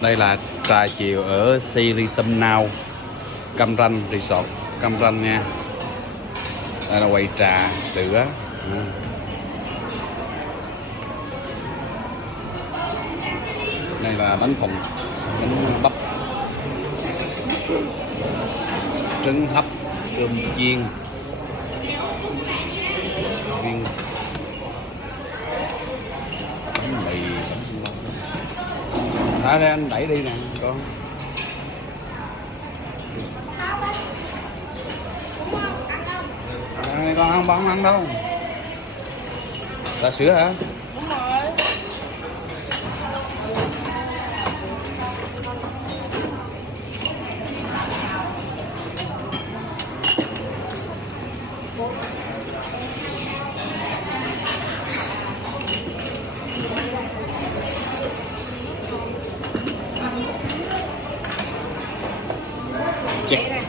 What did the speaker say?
Đây là trà chiều ở Silitum Now, Cam Ranh Resort, Cam Ranh nha. Đây là quầy trà, sữa. Đây là bánh phồng, bánh bắp, trứng hấp, cơm chiên, viên bánh mì, thả ra anh đẩy đi nè con. Này con không ăn đâu. Là sữa hả? Đúng rồi. Check.